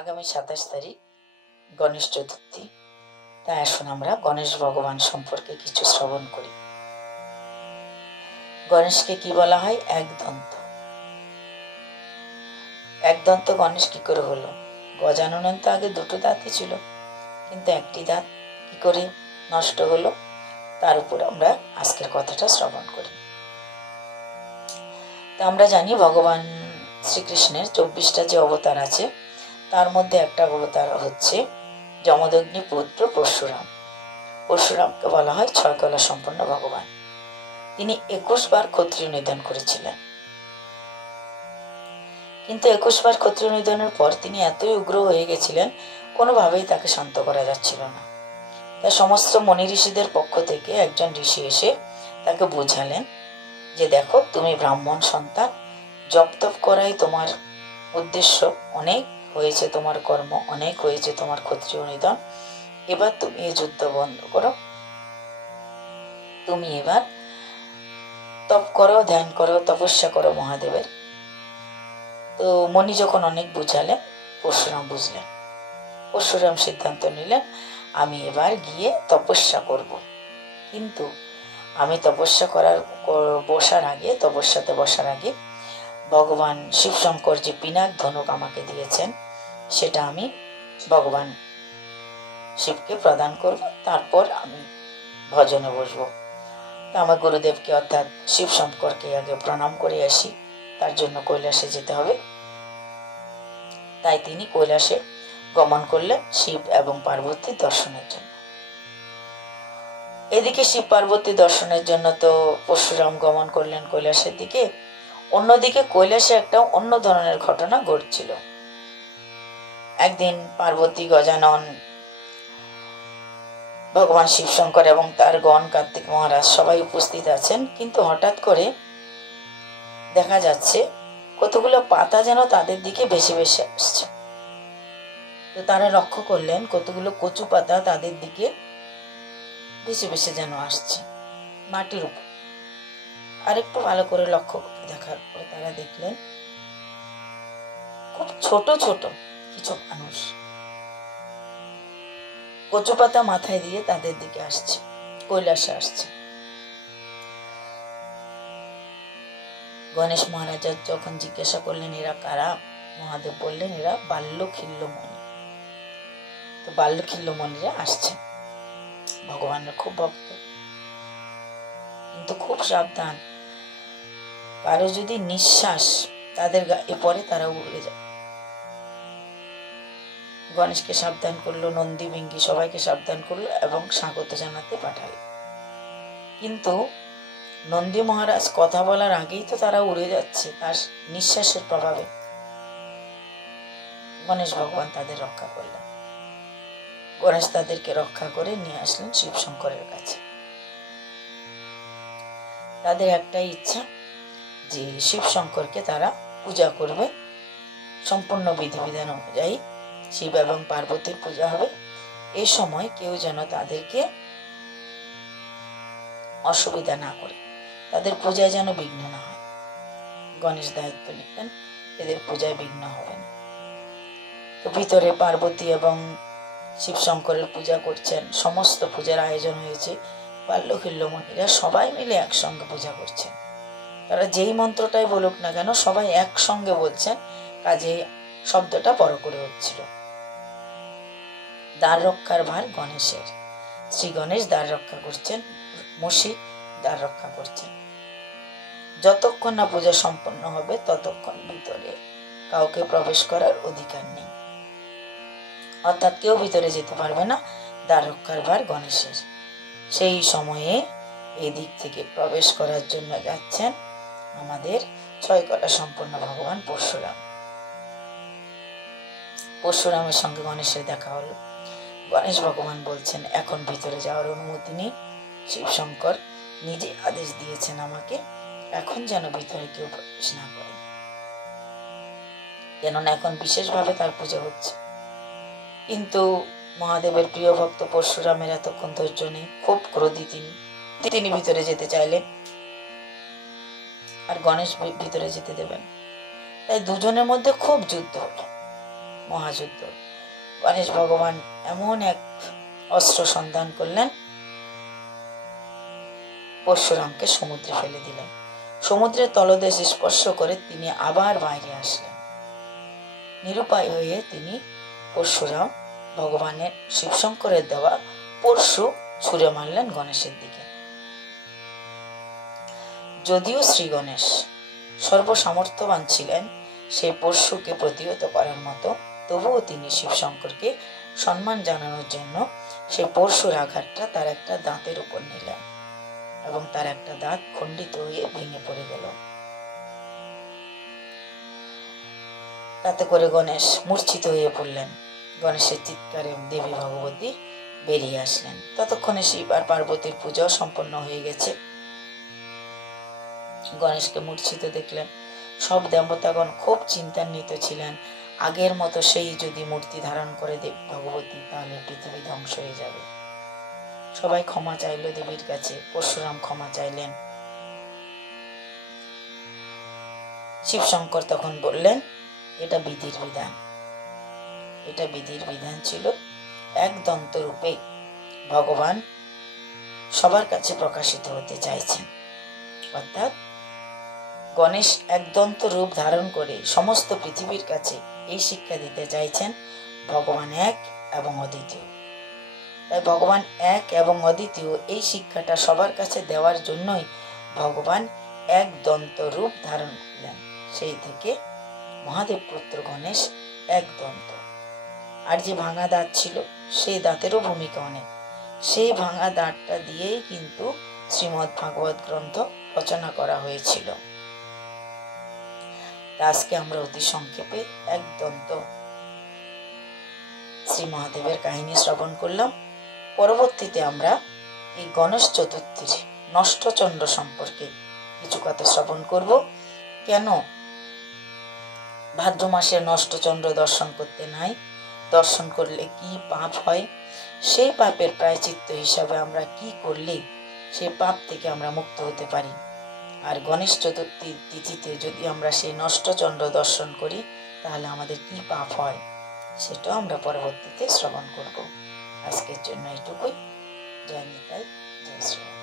আগামী 27 তারিখ গণেশ চতুর্থী। তাই আসুন আমরা গণেশ ভগবান সম্পর্কে কিছু শ্রবণ করি। গণেশকে কি বলা হয়? একদন্ত। একদন্ত গণেশ কি করে হলো? গজাননের তো আগে দুটো দাঁতই ছিল, কিন্তু একটি দাঁত কি করে নষ্ট হলো, তার উপর আমরা আজকের কথাটা শ্রবণ করি। তা আমরা জানি ভগবান শ্রীকৃষ্ণের 24টা যে অবতার আছে, তার মধ্যে একটা অবতার হচ্ছে যমদগ্নি পুত্র পরশুরাম। পরশুরামকে বলা হয় 6 কলা সম্পন্ন ভগবান। তিনি 21 বার ক্ষত্রিয় নিধন করেছিলেন, কিন্তু 21 বার ক্ষত্রিয় নিধনের পর তিনি এতই উগ্র হয়ে গেছিলেন, কোনোভাবেই তাকে শান্ত করা যাচ্ছিল না। তাই সমস্ত মনি ঋষিদের পক্ষ থেকে একজন ঋষি এসে তাকে বোঝালেন যে দেখো, তুমি ব্রাহ্মণ সন্তান, জপ তপ করাই তোমার উদ্দেশ্য, অনেক হয়েছে তোমার কর্ম, অনেক হয়েছে তোমার ক্ষত্রিয় নিধন, এবার তুমি এই যুদ্ধ বন্ধ করো, তুমি এবার তপ করো, ধ্যান করো, তপস্যা করো মহাদেবের। তো মনি যখন অনেক বুঝালেন, পরশুরাম বুঝলেন। পরশুরাম সিদ্ধান্ত নিলেন, আমি এবার গিয়ে তপস্যা করব, কিন্তু আমি তপস্যাতে বসার আগে ভগবান শিবশঙ্কর যে পিনাক ধনুক আমাকে দিয়েছেন, সেটা আমি ভগবান শিবকে প্রদান করব, তারপর আমি ভজনে বসবো। তা আমার গুরুদেবকে অর্থাৎ শিব শঙ্করকে আগে প্রণাম করে আসি, তার জন্য কৈলাসে যেতে হবে। তাই তিনি কৈলাসে গমন করলেন শিব এবং পার্বতীর দর্শনের জন্য। এদিকে শিব পার্বতী দর্শনের জন্য তো পরশুরাম গমন করলেন কৈলাসের দিকে, অন্যদিকে কৈলাসে একটা অন্য ধরনের ঘটনা ঘটছিল। একদিন পার্বতী, গজানন, ভগবান শিবশঙ্কর এবং তার গণ, কার্তিক মহারাজ সবাই উপস্থিত আছেন, কিন্তু হঠাৎ করে দেখা যাচ্ছে কতগুলো পাতা যেন তাদের দিকে ভেসে ভেসে আসছে। তো তারা লক্ষ্য করলেন কতগুলো কচু পাতা তাদের দিকে ভেসে ভেসে যেন আসছে মাটির উপর। আরেকটু ভালো করে লক্ষ্য করে দেখার পর তারা দেখলেন খুব ছোট ছোট কিছু মানুষ কচু পাতা মাথায় দিয়ে তাদের দিকে আসছে, কৈলাসে আসছে। গণেশ মহারাজ যখন জিজ্ঞাসা করলেন এরা কারা, মহাদেব বললেন এরা বাল্যখিল্য মণি। তো বাল্যখিল্য মণিরা আসছেন, ভগবানের খুব ভক্ত, কিন্তু খুব সাবধান, কারো যদি নিঃশ্বাস তাদের গায়ে পড়ে তারা উড়ে যায়। গণেশকে সাবধান করলো, নন্দী বিঙ্গি সবাইকে সাবধান করলো এবং স্বাগত জানাতে পাঠালো। কিন্তু নন্দী মহারাজ কথা বলার আগেই তো তারা উড়ে যাচ্ছে তার নিঃশ্বাসের প্রভাবে। গণেশ ভগবান তাদের রক্ষা করলেন। গণেশ তাদেরকে রক্ষা করে নিয়ে আসলেন শিবশঙ্করের কাছে। তাদের একটাই ইচ্ছা যে শিবশঙ্করকে তারা পূজা করবে, সম্পূর্ণ বিধিবিধান অনুযায়ী শিব এবং পার্বতীর পূজা হবে। এই সময় কেউ যেন তাদেরকে অসুবিধা না করে, তাদের পূজায় যেন বিঘ্ন না হয়। গণেশ দায়িত্ব নিলেন এদের পূজায় বিঘ্ন হবে না। তো ভিতরে পার্বতী এবং শিবশঙ্করের পূজা করছেন, সমস্ত পূজার আয়োজন হয়েছে, বাল্যখিল্য মণিরা সবাই মিলে একসঙ্গে পূজা করছেন। তারা যেই মন্ত্রটাই বলুক না কেন সবাই একসঙ্গে বলছেন, কাজে শব্দটা বড় করে হচ্ছিল। দ্বার রক্ষার ভার গণেশের, শ্রী গণেশ দ্বার রক্ষা করছেন, মশি দ্বার রক্ষা করছেন। যতক্ষণ না পূজা সম্পন্ন হবে ততক্ষণ ভিতরে কাউকে প্রবেশ করার অধিকার নেই, অর্থাৎ কেউ ভিতরে যেতে পারবে না, দ্বার রক্ষার ভার গণেশের। সেই সময়ে এদিক থেকে প্রবেশ করার জন্য যাচ্ছেন আমাদের 6 কলা সম্পন্ন ভগবান পরশুরাম। পরশুরামের সঙ্গে গণেশের দেখা হলো। গণেশ ভগবান বলছেন এখন ভিতরে যাওয়ার অনুমতি নেই, শিবশঙ্কর নিজে আদেশ দিয়েছেন আমাকে, এখন যেন ভিতরে কেউ প্রবেশ না করে, কেননা এখন বিশেষভাবে তার পূজা হচ্ছে। কিন্তু মহাদেবের প্রিয় ভক্ত পরশুরামের এতক্ষণ ধৈর্য নেই, খুব ক্রোধী তিনি ভিতরে যেতে চাইলেন, আর গণেশ ভিতরে যেতে দেবেন। তাই দুজনের মধ্যে খুব যুদ্ধ হলো। মহাযুদ্ধ। গণেশ ভগবান এমন এক অস্ত্র সন্ধান করলেন, পরশুরামকে সমুদ্রে ফেলে দিলেন। সমুদ্রের তলদেশ স্পর্শ করে তিনি আবার বাইরে আসলেন। নিরুপায় হয়ে তিনি পরশুরাম ভগবানের শিবশঙ্করের দেওয়া পরশু ছুঁড়ে মারলেন গণেশের দিকে। যদিও শ্রী গণেশ সর্বসামর্থ্যবান ছিলেন সেই পরশুকে প্রতিহত করার মতো, তবুও তিনি শিবশঙ্করকে সম্মান জানানোর জন্য সেই পরশুর আঘাতটা তার একটা দাঁতের উপর নিলেন এবং তার একটা দাঁত খণ্ডিত হয়ে ভেঙে পড়ে গেল। তাতে করে গণেশ মূর্ছিত হয়ে পড়লেন। গণেশের চিৎকারে দেবী ভগবতী বেরিয়ে আসলেন। ততক্ষণে শিব আর পার্বতীর পূজাও সম্পন্ন হয়ে গেছে। গণেশকে মূর্ছিত দেখলেন। সব দেবতাগণ খুব চিন্তান্বিত ছিলেন। আগের মতো সেই যদি মূর্তি ধারণ করে দেবী ভগবতী, তাহলে পৃথিবী ধ্বংস হয়ে যাবে। সবাই ক্ষমা চাইল দেবীর কাছে। পরশুরাম ক্ষমা চাইলেন। শিবশঙ্কর তখন বললেন, এটা বিধির বিধান। এটা বিধির বিধান ছিল। এক দন্ত রূপে ভগবান সবার কাছে প্রকাশিত হতে চাইছেন। অর্থাৎ গণেশ একদন্ত রূপ ধারণ করে সমস্ত পৃথিবীর কাছে এই শিক্ষা দিতে চাইছেন, ভগবান এক এবং অদ্বিতীয়। তাই ভগবান এক এবং অদ্বিতীয় এই শিক্ষাটা সবার কাছে দেওয়ার জন্যই ভগবান এক দন্ত রূপ ধারণ করলেন। সেই থেকে মহাদেব পুত্র গণেশ এক দন্ত। আর যে ভাঙা দাঁত ছিল, সেই দাঁতেরও ভূমিকা অনেক। সেই ভাঙা দাঁতটা দিয়েই কিন্তু শ্রীমদ্ ভাগবত গ্রন্থ রচনা করা হয়েছিল। আজকে আমরা অতি সংক্ষেপে এক দন্ত শ্রী মহাদেবের কাহিনী শ্রবণ করলাম। পরবর্তীতে আমরা এই গণেশ চতুর্থীর নষ্টচণ্ড সম্পর্কে কিছু কথা শ্রবণ করব। কেন ভাদ্র মাসে নষ্টচণ্ড দর্শন করতে নাই, দর্শন করলে কি পাপ হয়, সেই পাপের প্রায়শ্চিত্ত হিসাবে আমরা কি করলে সেই পাপ থেকে আমরা মুক্ত হতে পারি, আর গণেশ চতুর্থীর তিথিতে যদি আমরা সেই নষ্টচণ্ড দর্শন করি তাহলে আমাদের কি পাপ হয়, সেটাও আমরা পরবর্তীতে শ্রবণ করব। আজকের জন্য এটুকুই। জয় নিতাই, জয় শ্রী।